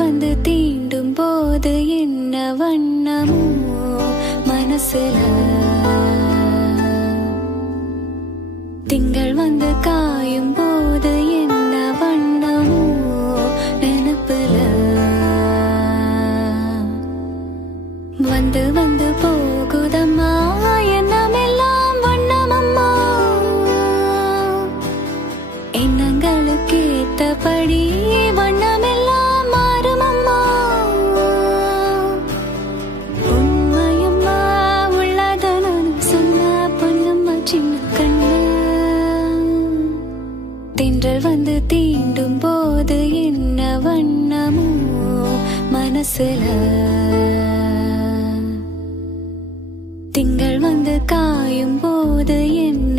வந்து தீண்டும் போது என்ன வண்ணமோ மனசுல, திங்கள் வந்து காயும் போது என்ன வண்ணமோ நினைப்புல, வந்து வந்து போகுதம்மா எண்ணமெல்லாம் வண்ணமம்மா, எண்ணங்களுக்கு ஏத்தபடி வண்ணமெல்லாம் மாறுமம்மா. உண்மையம்மா உள்ளத நான் சொன்ன பொன்னம்மா சின்ன கண்ணு, தென்றல் வந்து தீண்டும் போது என்ன வண்ணமோ மனசுல, திங்கள் வந்து காயும் போது என்ன